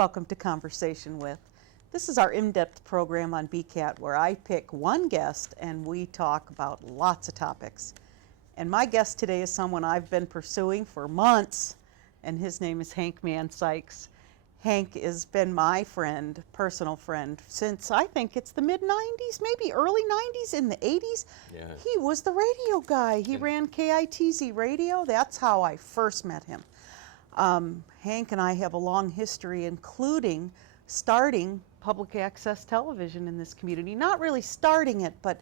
Welcome to Conversation With. This is our in-depth program on BCAT where I pick one guest and we talk about lots of topics. And my guest today is someone I've been pursuing for months, and his name is Hank Mann Sykes. Hank has been my friend, personal friend, since I think it's the mid-90s, maybe early 90s, in the 80s. Yeah. He was the radio guy. He ran KITZ radio. That's how I first met him. Hank and I have a long history, including starting public access television in this community. Not really starting it, but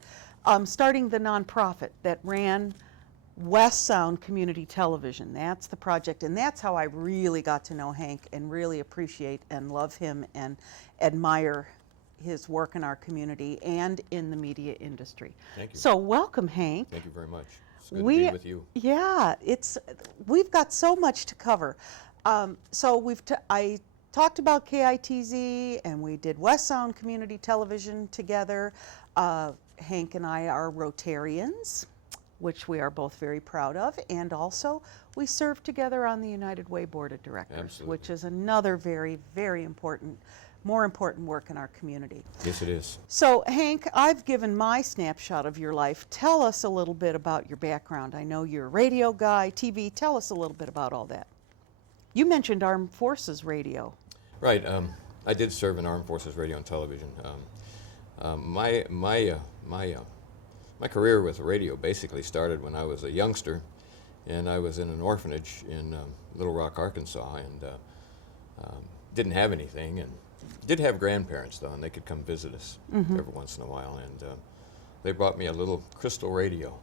starting the nonprofit that ran West Sound Community Television. That's the project, and that's how I really got to know Hank and really appreciate and love him and admire his work in our community and in the media industry. Thank you. So welcome, Hank. Thank you very much. It's good to be with you. Yeah, we've got so much to cover. I talked about KITZ, and we did West Sound Community Television together. Hank and I are Rotarians, which we are both very proud of, and also we serve together on the United Way Board of Directors, Absolutely. Which is another very, very important, more important work in our community. Yes, it is. So, Hank, I've given my snapshot of your life. Tell us a little bit about your background. I know you're a radio guy, TV. Tell us a little bit about all that. You mentioned Armed Forces Radio. Right. I did serve in Armed Forces Radio and Television. My career with radio basically started when I was a youngster, and I was in an orphanage in Little Rock, Arkansas, and didn't have anything, and did have grandparents though, and they could come visit us every once in a while, and they brought me a little crystal radio.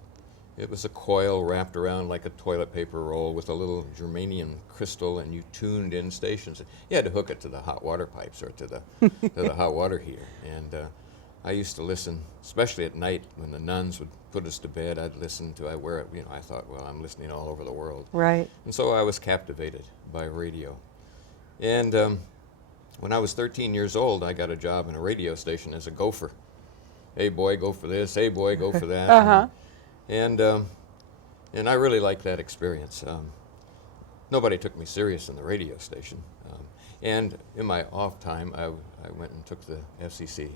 It was a coil wrapped around like a toilet paper roll with a little germanium crystal, and you tuned in stations. You had to hook it to the hot water pipes or to the hot water heater, and I used to listen, especially at night when the nuns would put us to bed. I'd listen to I thought, well, I'm listening all over the world. Right. And so I was captivated by radio. And when I was 13 years old, I got a job in a radio station as a gopher. Hey boy, go for this. Hey boy, go for that. Uh-huh. And I really liked that experience. Nobody took me serious in the radio station. And in my off time, I went and took the FCC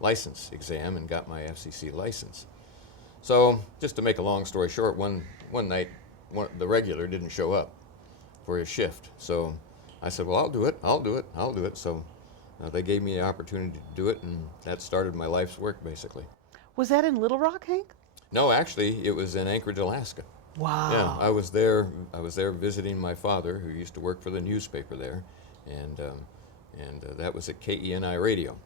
license exam and got my FCC license. So just to make a long story short, one night the regular didn't show up for his shift. So I said, well, I'll do it. So they gave me the opportunity to do it, and that started my life's work, basically. Was that in Little Rock, Hank? No, actually, it was in Anchorage, Alaska. Wow. Yeah, I was there visiting my father, who used to work for the newspaper there, and that was at KENI Radio.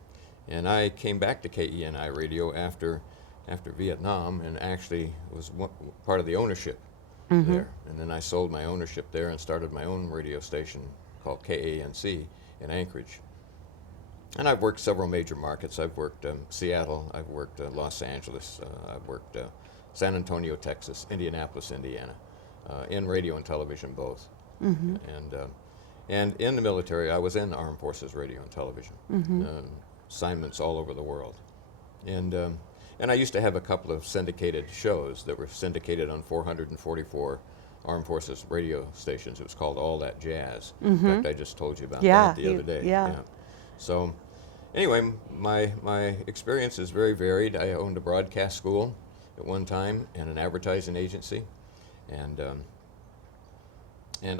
And I came back to KENI Radio after Vietnam, and actually was part of the ownership there. And then I sold my ownership there and started my own radio station called KANC in Anchorage. And I've worked several major markets. I've worked Seattle, I've worked Los Angeles, I've worked San Antonio, Texas, Indianapolis, Indiana, in radio and television both. And in the military, I was in Armed Forces Radio and Television. Assignments all over the world. And I used to have a couple of syndicated shows that were syndicated on 444 Armed Forces radio stations. It was called All That Jazz. In fact, I just told you about that the other day. Yeah. So anyway, my experience is very varied. I owned a broadcast school at one time and an advertising agency. And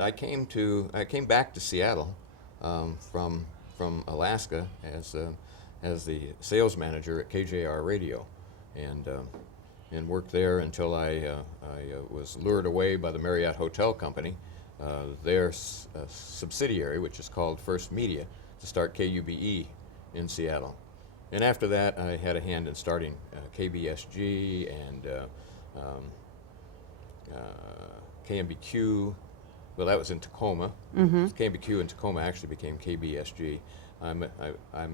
I came back to Seattle from Alaska as the sales manager at KJR Radio, and worked there until I was lured away by the Marriott Hotel Company, their subsidiary, which is called First Media, to start KUBE in Seattle. And after that, I had a hand in starting KBSG and KMBQ. Well, that was in Tacoma. KMBQ in Tacoma actually became KBSG. I'm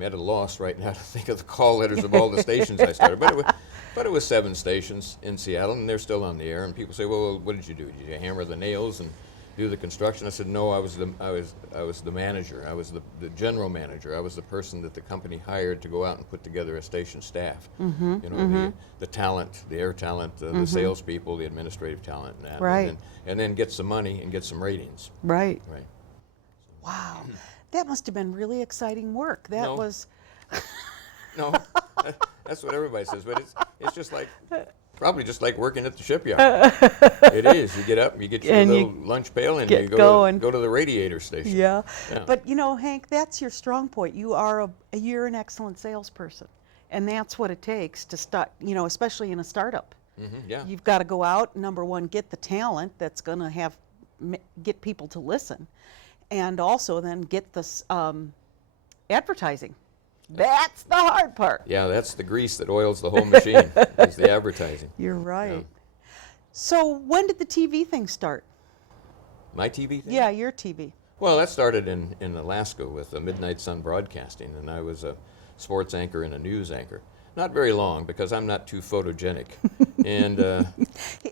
at a loss right now to think of the call letters of all the stations I started, but it was 7 stations in Seattle, and they're still on the air. And people say, "Well, what did you do? Did you hammer the nails and do the construction?" I said, "No, I was the manager. I was the general manager. I was the person that the company hired to go out and put together a station staff. The talent, the air talent, the salespeople, the administrative talent, and that, Right. and then get some money and get some ratings." Right. Right. Wow. That must have been really exciting work. That No. was, No, that's what everybody says, but it's just like, probably just like working at the shipyard. It is. You get up, you get your And you little lunch pail, and get you going. go to the radiator station. yeah. Yeah. But you know, Hank, that's your strong point. You're an excellent salesperson. And that's what it takes to start, you know, especially in a startup. Yeah. You've got to go out, number one, get the talent that's going to get people to listen, and also then get this advertising. That's the hard part. Yeah, that's the grease that oils the whole machine, is the advertising. You're right. Yeah. So when did the TV thing start? My TV thing? Yeah, your TV. Well, that started in Alaska with Midnight Sun Broadcasting, and I was a sports anchor and a news anchor. Not very long, because I'm not too photogenic. And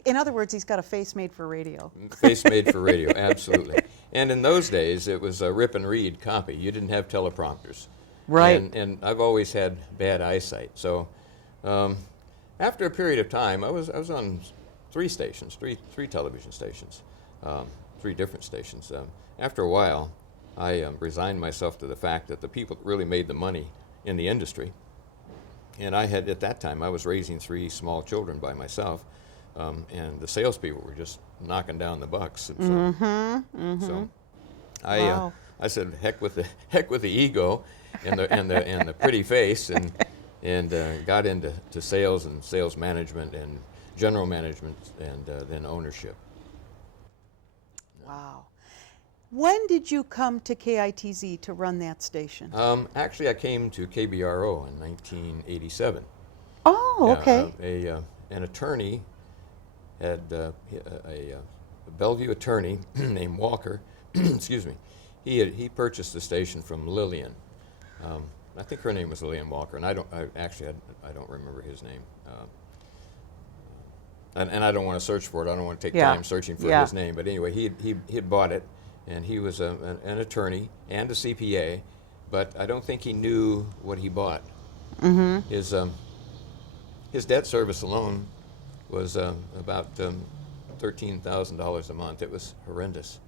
In other words, he's got a face made for radio. face made for radio, absolutely. And in those days, it was a rip and read copy. You didn't have teleprompters. Right. And I've always had bad eyesight. So after a period of time, I was on three television stations, three different stations. After a while, I resigned myself to the fact that the people that really made the money in the industry, and at that time, I was raising 3 small children by myself, and the salespeople were just knocking down the bucks. And so, Wow. I said, heck with the ego and the pretty face, and got into sales and sales management and general management and then ownership. Wow. When did you come to KITZ to run that station? Actually, I came to KBRO in 1987. Oh, okay. An attorney had a Bellevue attorney named Walker. Excuse me. He purchased the station from Lillian. I think her name was Lillian Walker, and I don't remember his name. And I don't want to search for it. I don't want to take time searching for his name. But anyway, he had bought it, and he was an attorney and a CPA, but I don't think he knew what he bought. Mm-hmm. His debt service alone was about $13,000 a month. It was horrendous.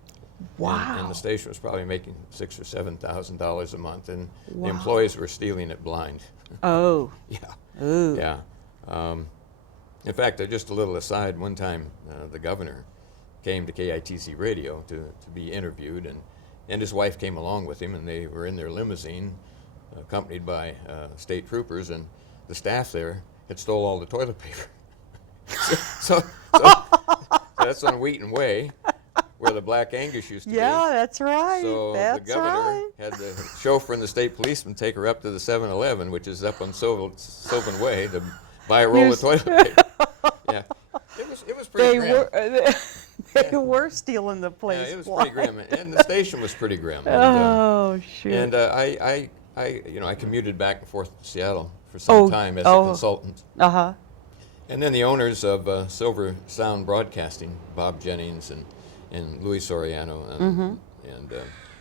Wow. And the station was probably making $6,000 or $7,000 a month, and Wow. the employees were stealing it blind. Oh. Yeah. Ooh. Yeah. In fact, just a little aside, one time the governor came to KITZ Radio to be interviewed, and his wife came along with him, and they were in their limousine accompanied by state troopers, and the staff there had stole all the toilet paper. so that's on Wheaton Way, where the Black Angus used to be. Yeah, that's right. So that's the governor right. had the chauffeur and the state policeman take her up to the 7-Eleven, which is up on Sylvan Way, to buy a roll of toilet paper. Yeah, it was pretty grim. They were stealing the place. Yeah, it was pretty grim, and the station was pretty grim. And, Oh, shoot. and I commuted back and forth to Seattle for some time as a consultant. Uh-huh. And then the owners of Silver Sound Broadcasting, Bob Jennings and Louis Soriano and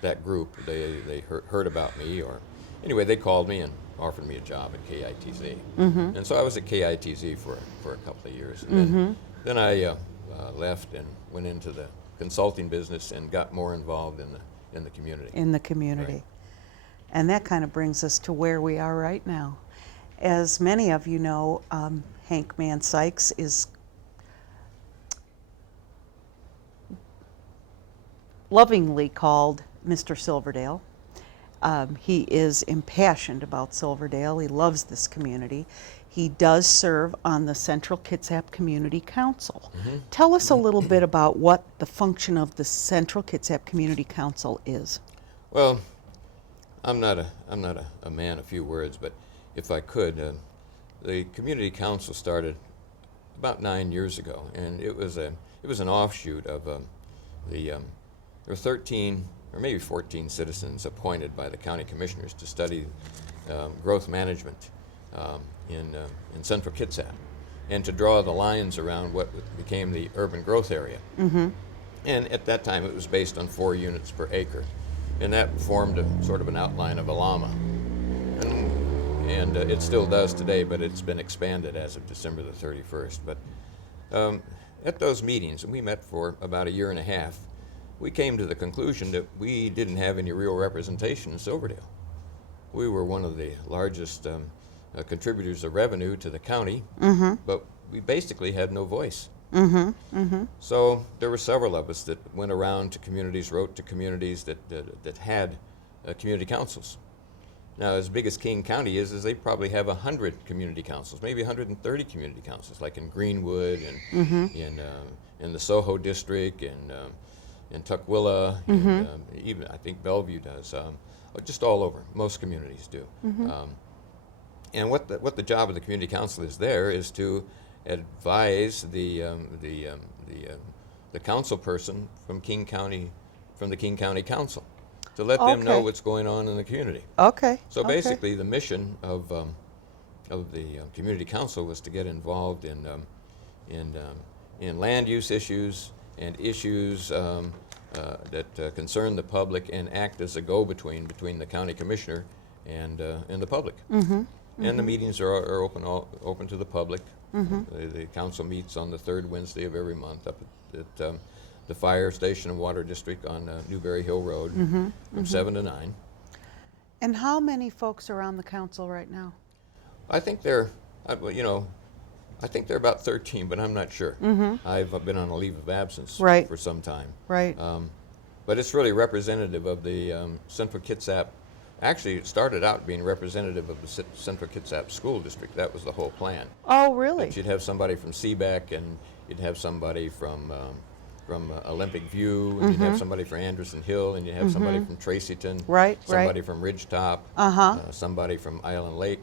that group, they heard about me, or anyway, they called me and offered me a job at KITZ. And so I was at KITZ for a couple of years. And then I left and went into the consulting business and got more involved in the community. In the community. Right. And that kind of brings us to where we are right now. As many of you know, Hank Mann Sykes is lovingly called Mr. Silverdale. He is impassioned about Silverdale. He loves this community. He does serve on the Central Kitsap Community Council. Tell us a little bit about what the function of the Central Kitsap Community Council is. Well, I'm not a man of few words, but if I could, the community council started about 9 years ago, and it was an offshoot of there were 13 or maybe 14 citizens appointed by the county commissioners to study growth management in Central Kitsap, and to draw the lines around what became the urban growth area. And at that time, it was based on 4 units per acre, and that formed a sort of an outline of a llama. And it still does today, but it's been expanded as of December the 31st. But at those meetings, and we met for about a year and a half, we came to the conclusion that we didn't have any real representation in Silverdale. We were one of the largest contributors of revenue to the county, but we basically had no voice. So there were several of us that went around to communities, wrote to communities that had community councils. Now, as big as King County is they probably have 100 community councils, maybe 130 community councils, like in Greenwood and in the Soho district and in Tukwila, and even I think Bellevue does. Just all over, most communities do. And what the job of the community council is there is to advise the council person from King County, from the King County Council, to let them know what's going on in the community. Okay. So basically, the mission of the community council was to get involved in land use issues and issues that concern the public, and act as a go-between between the county commissioner and the public. And the meetings are open to the public. The council meets on the third Wednesday of every month up at the fire station and water district on Newberry Hill Road from 7 to 9. And how many folks are on the council right now? I think they're about 13, but I'm not sure. I've been on a leave of absence for some time. Right. But it's really representative of the Central Kitsap. Actually, it started out being representative of the Central Kitsap School District. That was the whole plan. Oh, really? That you'd have somebody from Seabeck, and you'd have somebody from Olympic View, and you'd have somebody from Anderson Hill, and you'd have somebody from Tracyton, somebody from Ridgetop, somebody from Island Lake,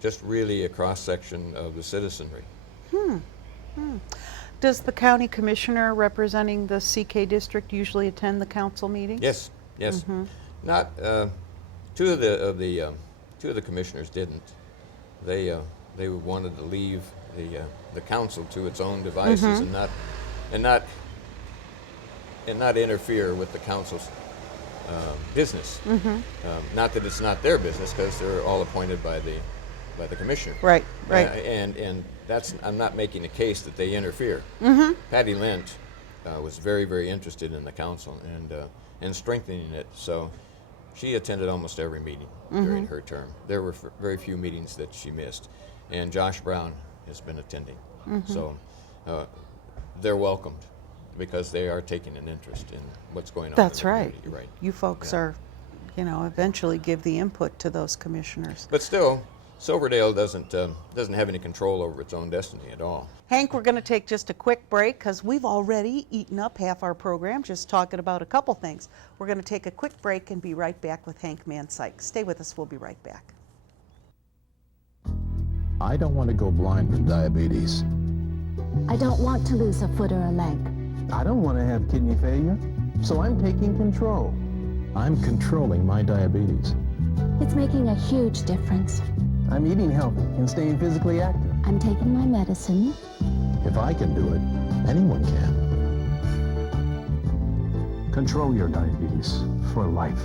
just really a cross-section of the citizenry. Does the county commissioner representing the CK district usually attend the council meetings? Yes, yes. Not two of the commissioners didn't. They wanted to leave the council to its own devices and not interfere with the council's business. Not that it's not their business, because they're all appointed by the commissioner. Right. And that's, I'm not making a case that they interfere. Patty Lent was very, very interested in the council and strengthening it. So she attended almost every meeting during her term. There were very few meetings that she missed. And Josh Brown has been attending. So they're welcomed, because they are taking an interest in what's going on. That's in the right. community. Right. You folks are, eventually give the input to those commissioners. But still, Silverdale doesn't have any control over its own destiny at all. Hank, we're going to take just a quick break because we've already eaten up half our program just talking about a couple things. We're going to take a quick break and be right back with Hank Mann. Stay with us. We'll be right back. I don't want to go blind from diabetes. I don't want to lose a foot or a leg. I don't want to have kidney failure, so I'm taking control. I'm controlling my diabetes. It's making a huge difference. I'm eating healthy and staying physically active. I'm taking my medicine. If I can do it, anyone can. Control your diabetes for life.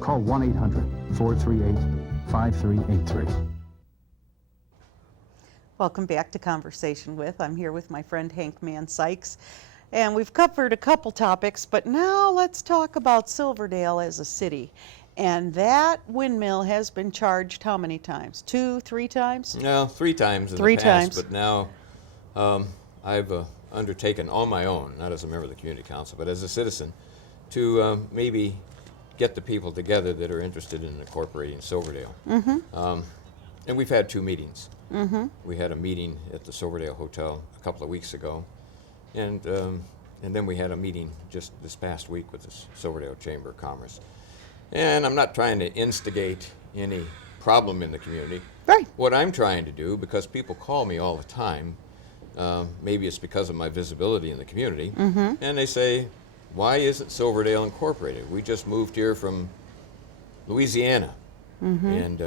Call 1-800-438-5383. Welcome back to Conversation With. I'm here with my friend Hank Mann Sykes, and we've covered a couple topics, but now let's talk about Silverdale as a city. And that windmill has been charged how many times? 2, 3 times? No, 3 times in the past, but now I've undertaken on my own, not as a member of the community council, but as a citizen, to maybe get the people together that are interested in incorporating Silverdale. And we've had 2 meetings. We had a meeting at the Silverdale Hotel a couple of weeks ago, and then we had a meeting just this past week with the Silverdale Chamber of Commerce. And I'm not trying to instigate any problem in the community. Right. What I'm trying to do, because people call me all the time, maybe it's because of my visibility in the community, and they say, why isn't Silverdale incorporated? We just moved here from Louisiana, and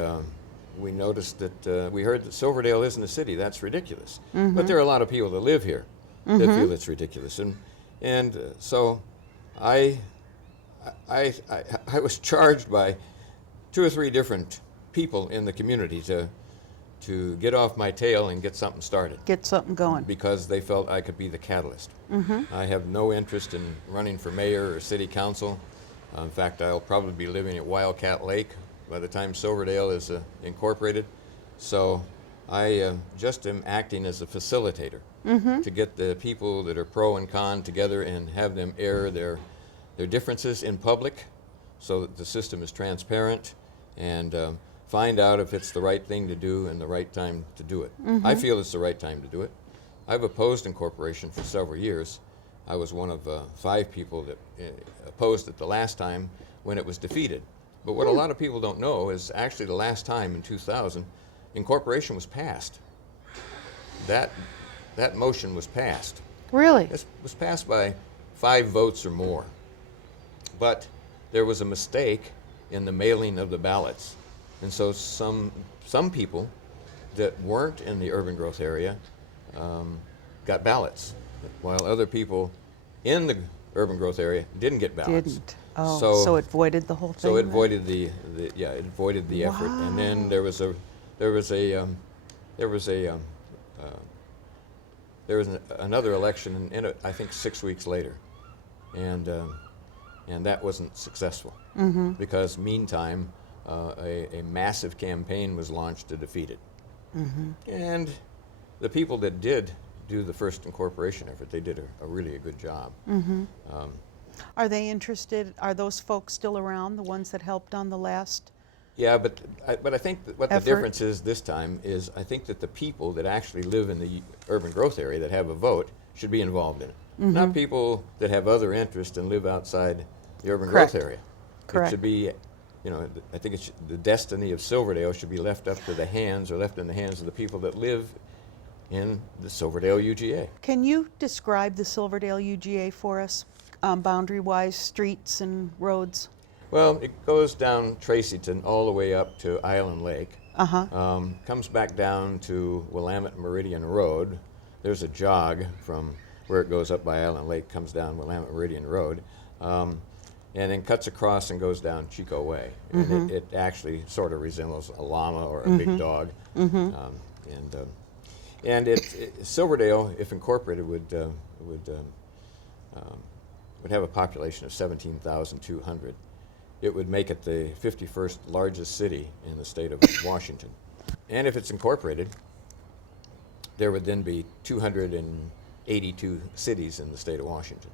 we noticed that, we heard that Silverdale isn't a city. That's ridiculous. But there are a lot of people that live here that feel it's ridiculous. And so I was charged by 2 or 3 different people in the community to to get off my tail and get something started, Get something going. because they felt I could be the catalyst. I have no interest in running for mayor or city council. In fact, I'll probably be living at Wildcat Lake by the time Silverdale is incorporated. So I just am acting as a facilitator to get the people that are pro and con together and have them air their differences in public so that the system is transparent, and find out if it's the right thing to do and the right time to do it. I feel it's the right time to do it. I've opposed incorporation for several years. I was one of 5 people that opposed it the last time when it was defeated. But what a lot of people don't know is actually the last time in 2000, incorporation was passed. That motion was passed. Really? It was passed by 5 votes or more. But there was a mistake in the mailing of the ballots. And so some people that weren't in the urban growth area got ballots, while other people in the urban growth area didn't get ballots. Didn't. Oh, so it voided the whole thing. So it then? voided the effort. And then there was another election, I think 6 weeks later, and that wasn't successful because meantime a massive campaign was launched to defeat it. And the people that did do the first incorporation effort, they did a really good job. Are they interested? Are those folks still around, the ones that helped on the last? Yeah, but I think that what effort? the difference is this time is I think that the people that actually live in the urban growth area that have a vote should be involved in it. Not people that have other interests and live outside the urban Correct. growth area. Correct. It should be, I think the destiny of Silverdale should be left up to the hands, or left in the hands of the people that live in the Silverdale UGA. Can you describe the Silverdale UGA for us, boundary-wise, streets and roads? Well, it goes down Tracyton all the way up to Island Lake. Comes back down to Willamette Meridian Road. There's a jog from where it goes up by Island Lake, comes down Willamette Meridian Road, and then cuts across and goes down Chico Way. And it actually sort of resembles a llama or a big dog. And Silverdale, if incorporated, would have a population of 17,200. It would make it the 51st largest city in the state of Washington. And if it's incorporated, there would then be 282 cities in the state of Washington.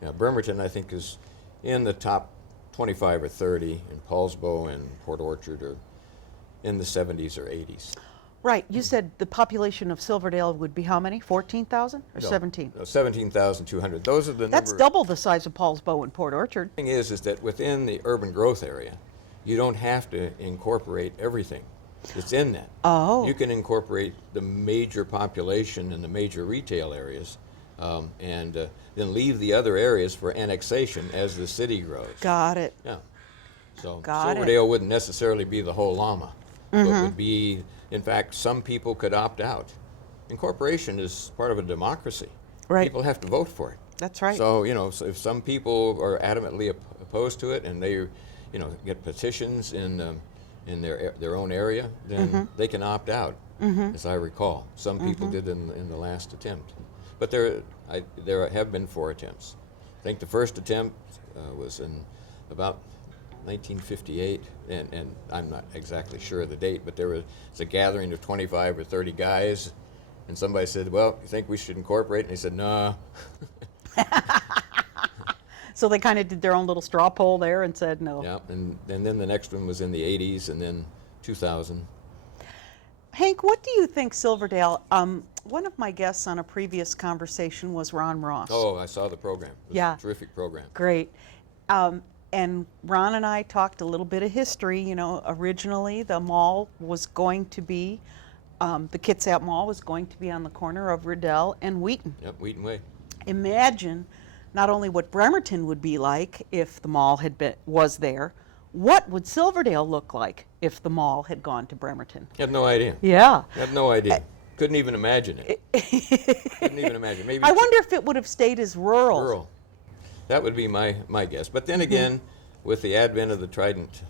Now, Bremerton, I think, is in the top 25 or 30, and Paulsbo and Port Orchard are in the 70s or 80s. Right. You said the population of Silverdale would be how many? 14,000 or 17? No, 17,200. Those are the That's numbers. double the size of Paulsbo and Port Orchard. The thing is that within the urban growth area, you don't have to incorporate everything that's in that. Oh. You can incorporate the major population and the major retail areas, and then leave the other areas for annexation as the city grows. Got it. Yeah. So Got it. Silverdale wouldn't necessarily be the whole llama, but would be, in fact, some people could opt out. Incorporation is part of a democracy. Right. People have to vote for it. That's right. So, so if some people are adamantly opposed to it and they, get petitions in their own area, then they can opt out, as I recall. Some people did in the last attempt. But there have been 4 attempts. I think the first attempt was in about 1958, and I'm not exactly sure of the date, but there was a gathering of 25 or 30 guys, and somebody said, well, you think we should incorporate? And they said, no. So they kind of did their own little straw poll there and said no. Yeah, and then the next one was in the 80s, and then 2000. Hank, what do you think Silverdale, one of my guests on a previous conversation was Ron Ross. Oh, I saw the program. It was Yeah. a terrific program. Great. And Ron and I talked a little bit of history. Originally the mall was going to be, the Kitsap Mall was going to be on the corner of Riddell and Wheaton. Yep, Wheaton Way. Imagine not only what Bremerton would be like if the mall was there, what would Silverdale look like if the mall had gone to Bremerton? Had no idea. Yeah. Had no idea. Couldn't even imagine it. Couldn't even imagine. Maybe I wonder if it would have stayed as rural. rural. That would be my guess. But then again, with the advent of the Trident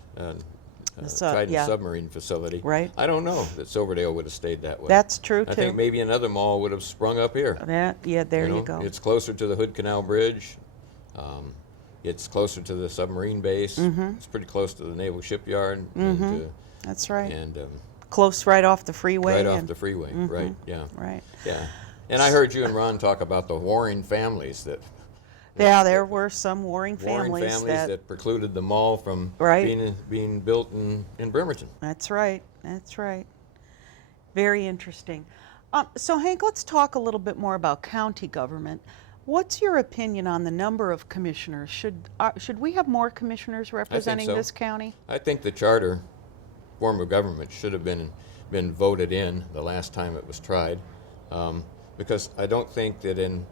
Trident yeah. submarine facility. Right. I don't know that Silverdale would have stayed that way. That's true, I too. think maybe another mall would have sprung up here. Yeah, there you know? go. It's closer to the Hood Canal Bridge. It's closer to the submarine base. Mm-hmm. It's pretty close to the Naval Shipyard. And, That's right. and Close right off the freeway. right off and- the freeway. Right. Yeah. Right. Yeah. And I heard you and Ron talk about the warring families that Yeah, there were some warring families, that precluded the mall from Right. being built in Bremerton. That's right. That's right. Very interesting. So, Hank, let's talk a little bit more about county government. What's your opinion on the number of commissioners? Should we have more commissioners representing so. this county? I think the charter form of government should have been voted in the last time it was tried, because I don't think that in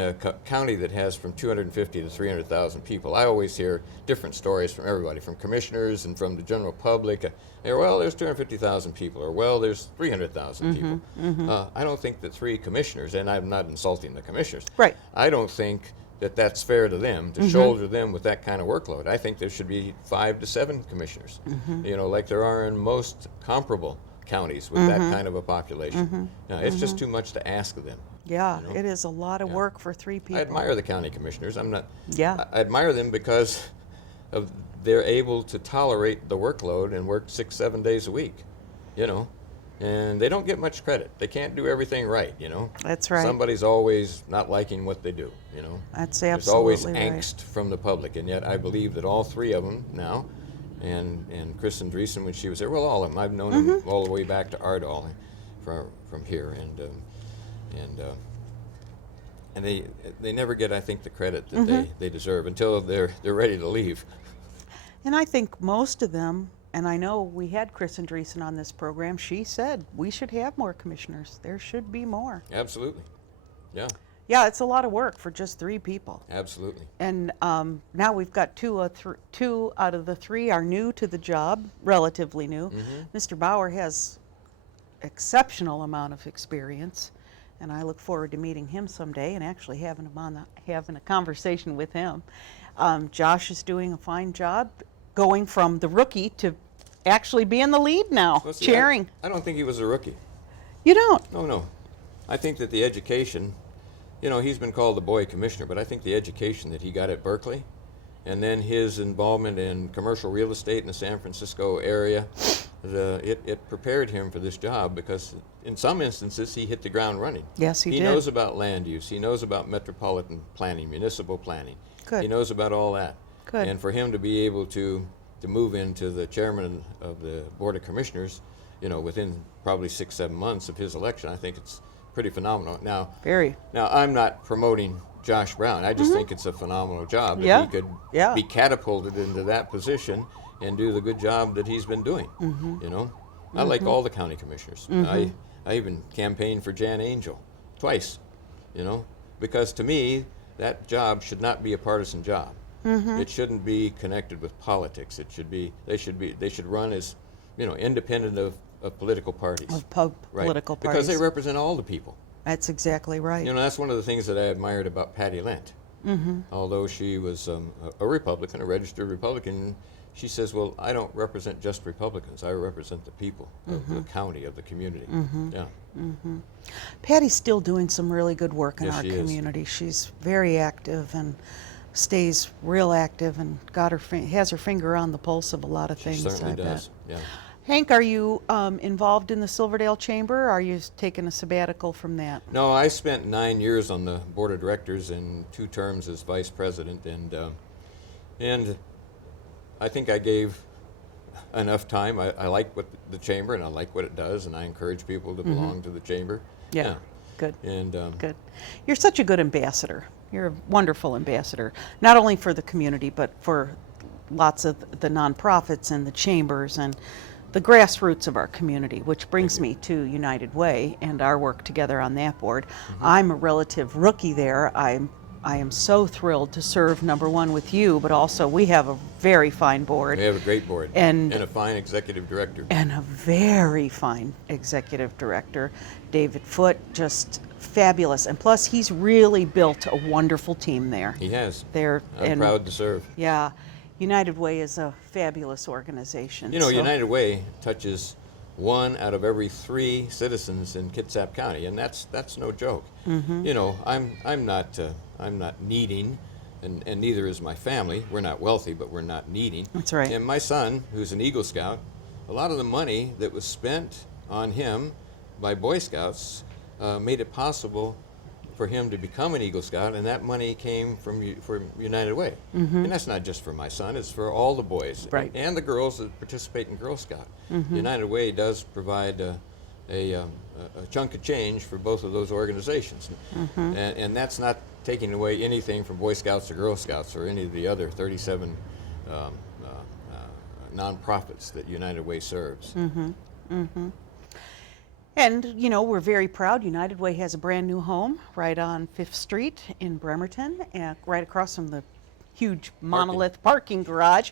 a county that has from 250 to 300,000 people, I always hear different stories from everybody, from commissioners and from the general public. Well, there's 250,000 people, or well, there's 300,000 people. I don't think that 3 commissioners, and I'm not insulting the commissioners. Right. I don't think that that's fair to them to shoulder them with that kind of workload. I think there should be 5 to 7 commissioners, like there are in most comparable counties with that kind of a population. Now, it's just too much to ask of them. Yeah, it is a lot of Yeah. work for 3 people. I admire the county commissioners. Yeah. I admire them because of they're able to tolerate the workload and work 6-7 days a week, and they don't get much credit. They can't do everything right, That's right. Somebody's always not liking what they do, That's There's always absolutely right. angst from the public, and yet I believe that all 3 of them now, and Kristen Dreesen when she was there, well, all of them. I've known them all the way back to Ardall from here, and they never get, I think, the credit that they deserve until they're ready to leave. And I think most of them, and I know we had Chris Andreessen on this program, she said we should have more commissioners. There should be more. Absolutely, yeah, Yeah, it's a lot of work for just 3 people. absolutely. And now we've got 2 out of the 3 are new to the job, relatively new. Mr. Bauer has exceptional amount of experience, and I look forward to meeting him someday and actually having a conversation with him. Josh is doing a fine job, going from the rookie to actually being the lead now, Well, see, chairing. I don't think he was a rookie. You don't? No. I think that the education, he's been called the boy commissioner, but I think the education that he got at Berkeley, and then his involvement in commercial real estate in the San Francisco area, it prepared him for this job because in some instances he hit the ground running. Yes, he did. He knows about land use. He knows about metropolitan planning, municipal planning. Good. He knows about all that. Good. And for him to be able to move into the chairman of the Board of Commissioners, within probably 6-7 months of his election, I think it's pretty phenomenal. Now, I'm not promoting Josh Brown. I just think it's a phenomenal job that he could be catapulted into that position and do the good job that he's been doing. I like all the county commissioners. I even campaigned for Jan Angel twice, because to me that job should not be a partisan job. It shouldn't be connected with politics. They should run as independent of political parties. Political parties. Because they represent all the people. That's exactly right. That's one of the things that I admired about Patty Lent. Although she was a Republican, a registered Republican, she says, well, I don't represent just Republicans. I represent the people of the county, of the community. Yeah. Patty's still doing some really good work in Yes, our she is. community. She's very active and stays real active and has her finger on the pulse of a lot of She things. certainly I bet. does. Yeah. Hank, are you involved in the Silverdale Chamber? Or are you taking a sabbatical from that? No, I spent 9 years on the board of directors and 2 terms as vice president, and I think I gave enough time. I like what the chamber, and I like what it does, and I encourage people to belong to the chamber. Yeah. Good. And Good. You're such a good ambassador. You're a wonderful ambassador, not only for the community, but for lots of the nonprofits and the chambers and the grassroots of our community, which brings me to United Way and our work together on that board. I'm a relative rookie there. I am so thrilled to serve, number one, with you, but also we have a very fine board. we have a great board And a fine executive director. and a very fine executive director, David Foote, just fabulous. And plus, he's really built a wonderful team there. He has. They're I'm proud to serve. Yeah, United Way is a fabulous organization. You know, so- United Way touches 1 out of every 3 citizens in Kitsap County, and that's no joke. You know, I'm not needing, and neither is my family. We're not wealthy, but we're not needing. That's right. And my son, who's an Eagle Scout, a lot of the money that was spent on him by Boy Scouts made it possible for him to become an Eagle Scout, and that money came from United Way. And that's not just for my son, it's for all the boys Right. and the girls that participate in Girl Scout. United Way does provide a chunk of change for both of those organizations. And that's not taking away anything from Boy Scouts or Girl Scouts or any of the other 37 nonprofits that United Way serves. And, you know, we're very proud. United Way has a brand new home right on 5th Street in Bremerton, and right across from the huge monolith parking garage.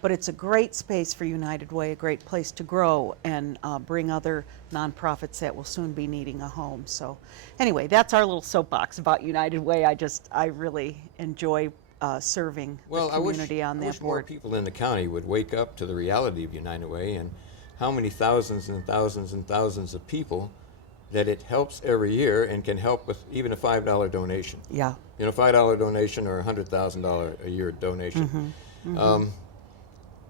But it's a great space for United Way, a great place to grow and bring other nonprofits that will soon be needing a home. So anyway, that's our little soapbox about United Way. I really enjoy serving the community on I that wish more board. people in the county would wake up to the reality of United Way and how many thousands and thousands and thousands of people that it helps every year and can help with even a $5 donation. Yeah. You know, $5 donation or a $100,000 a year donation.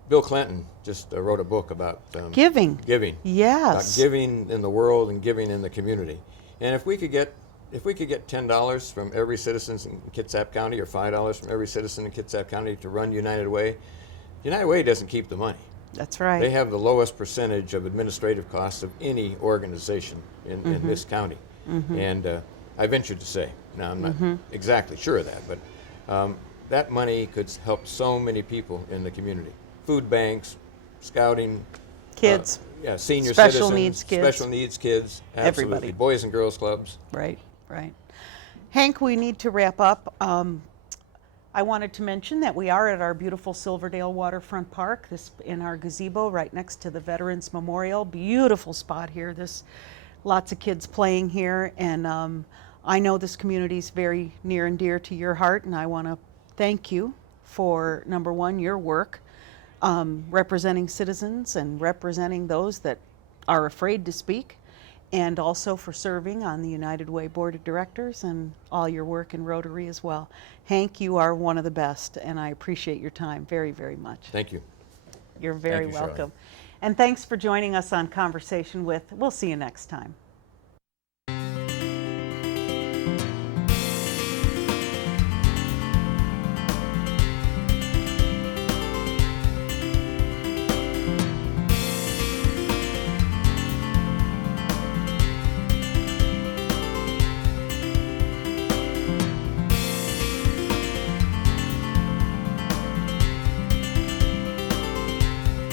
Bill Clinton just wrote a book about Giving. Giving. Yes. About giving in the world and giving in the community. And if we could get $10 from every citizen in Kitsap County or $5 from every citizen in Kitsap County to run United Way, United Way doesn't keep the money. That's right. They have the lowest percentage of administrative costs of any organization in this county. And I venture to say, now I'm not exactly sure of that, but that money could help so many people in the community. Food banks, scouting, Kids. Senior Special citizens, needs kids. special needs kids, absolutely. Everybody. Boys and girls clubs. Right. Hank, we need to wrap up. I wanted to mention that we are at our beautiful Silverdale Waterfront Park, in our gazebo right next to the Veterans Memorial. Beautiful spot here. Lots of kids playing here, and I know this community is very near and dear to your heart, and I want to thank you for, number one, your work representing citizens and representing those that are afraid to speak, and also for serving on the United Way Board of Directors and all your work in Rotary as well. Hank, you are one of the best, and I appreciate your time very, very much. Thank you. You're very Thank you, Charlotte. welcome. And thanks for joining us on Conversation With. We'll see you next time.